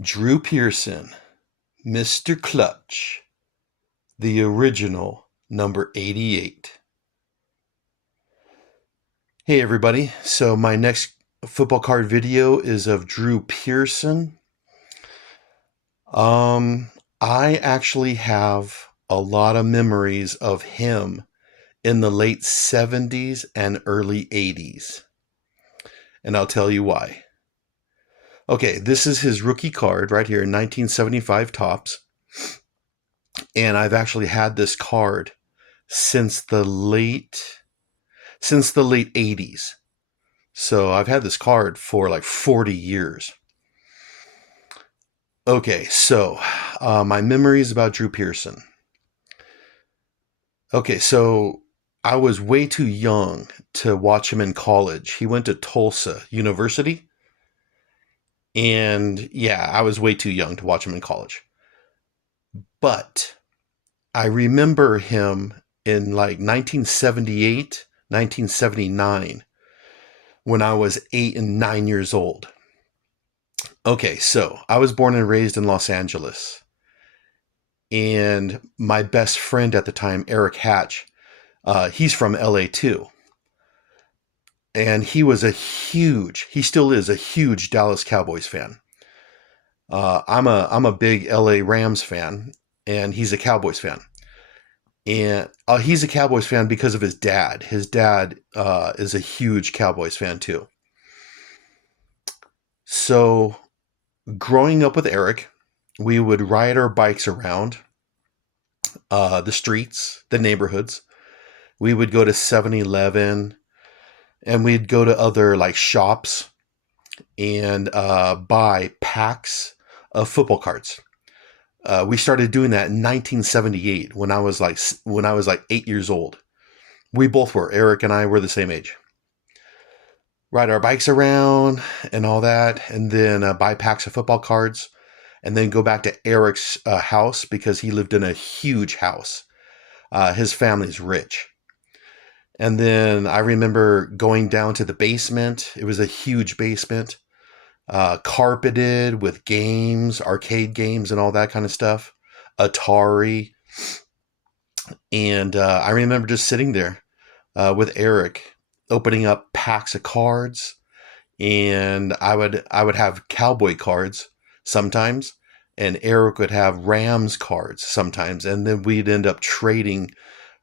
Drew Pearson, Mr. Clutch, the original number 88. Hey everybody, so my next football card video is of Drew Pearson. I actually have a lot of memories of him in the late 70s and early 80s, and I'll tell you why. Okay, this is his rookie card right here, 1975 Topps, and I've actually had this card since the late 80s. So I've had this card for like 40 years. Okay, so my memories about Drew Pearson. Okay, so I was way too young to watch him in college. He went to Tulsa University. And yeah, I was way too young to watch him in college. But I remember him in like 1978, 1979, when I was 8 and 9 years old. Okay, so I was born and raised in Los Angeles. And my best friend at the time, Eric Hatch, he's from LA too. And he still is a huge Dallas Cowboys fan. I'm a big LA Rams fan, and he's a Cowboys fan. And he's a Cowboys fan because of his dad. His dad is a huge Cowboys fan too. So growing up with Eric, we would ride our bikes around the streets, the neighborhoods. We would go to 7-Eleven, and we'd go to other like shops and buy packs of football cards. We started doing that in 1978 when I was like 8 years old. We both were. Eric and I were the same age. Ride our bikes around and all that, and then buy packs of football cards, and then go back to Eric's house because he lived in a huge house. His family's rich. And then I remember going down to the basement. It was a huge basement, carpeted with games, arcade games, and all that kind of stuff. Atari. And I remember just sitting there with Eric, opening up packs of cards. And I would have Cowboy cards sometimes, and Eric would have Rams cards sometimes, and then we'd end up trading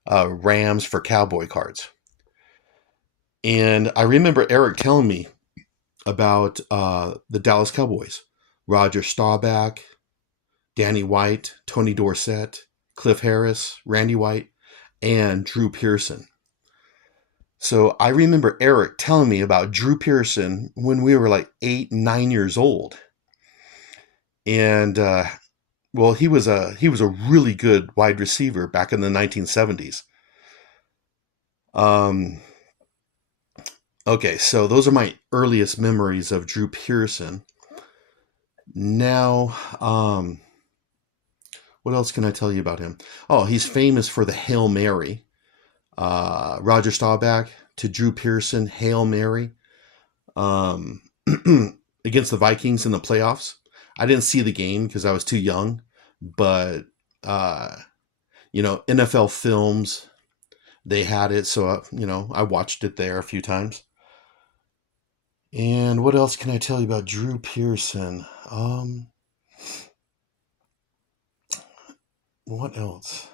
Rams for Cowboy cards. And I remember Eric telling me about the Dallas Cowboys: Roger Staubach, Danny White, Tony Dorsett, Cliff Harris, Randy White, and Drew Pearson. So I remember Eric telling me about Drew Pearson when we were like 8, 9 years old. And well, he was a really good wide receiver back in the 1970s. Um, okay, so those are my earliest memories of Drew Pearson. Now, what else can I tell you about him? Oh, he's famous for the Hail Mary. Roger Staubach to Drew Pearson, Hail Mary, um, against the Vikings in the playoffs. I didn't see the game because I was too young, but uh, NFL films, they had it, so I watched it there a few times. And what else can I tell you about Drew Pearson? What else?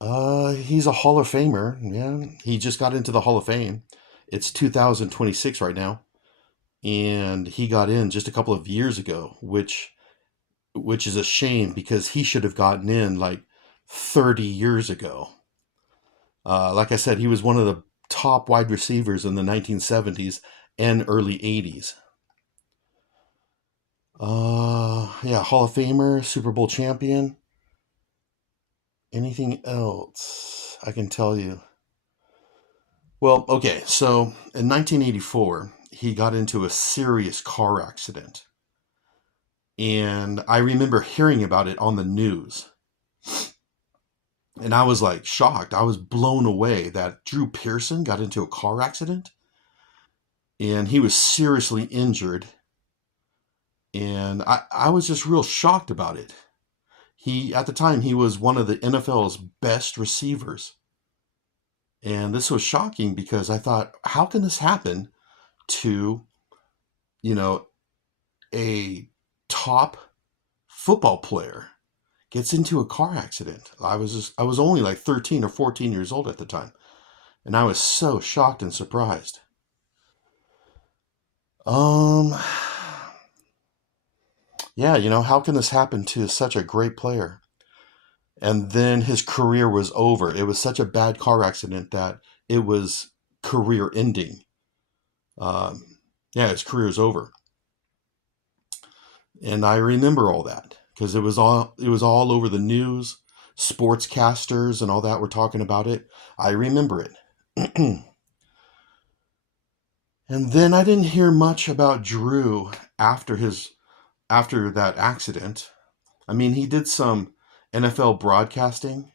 He's a Hall of Famer. Yeah, he just got into the Hall of Fame. It's 2026 right now, and he got in just a couple of years ago, which is a shame because he should have gotten in like 30 years ago. Like I said, he was one of the top wide receivers in the 1970s and early 80s. Yeah, Hall of Famer, Super Bowl champion. Anything else I can tell you? Well, okay, so in 1984, he got into a serious car accident. And I remember hearing about it on the news. And I was like shocked. I was blown away that Drew Pearson got into a car accident and he was seriously injured. And I was just real shocked about it. At the time, he was one of the NFL's best receivers. And this was shocking because I thought, how can this happen to, you know, a top football player gets into a car accident? I was only like 13 or 14 years old at the time. And I was so shocked and surprised. Um, yeah, how can this happen to such a great player? And then his career was over. It was such a bad car accident that it was career ending. Um, yeah, his career is over. And I remember all that because it was all over the news. Sportscasters and all that were talking about it. I remember it. And then I didn't hear much about Drew after that accident. I mean, he did some NFL broadcasting,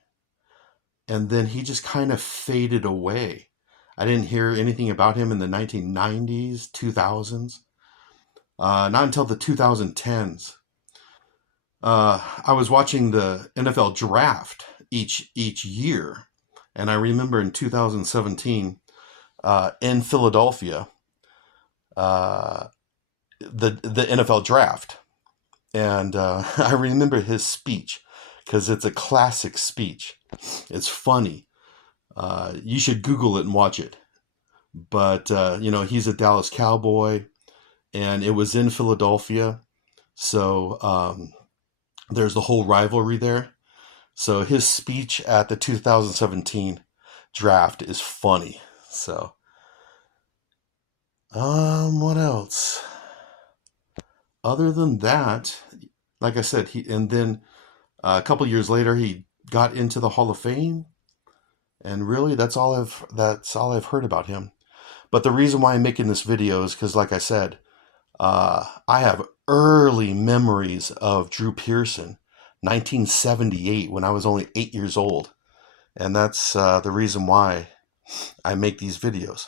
and then he just kind of faded away. I didn't hear anything about him in the 1990s, 2000s, not until the 2010s. I was watching the NFL draft each year, and I remember in 2017 in Philadelphia, uh, the NFL draft, and I remember his speech because it's a classic speech. It's funny. You should Google it and watch it. But he's a Dallas Cowboy, and it was in Philadelphia, so there's the whole rivalry there. So his speech at the 2017 draft is funny. So, what else? Other than that, like I said, and then a couple years later he got into the Hall of Fame, and really that's all I've heard about him. But the reason why I'm making this video is because, like I said, I have early memories of Drew Pearson, 1978, when I was only 8 years old. And that's the reason why I make these videos.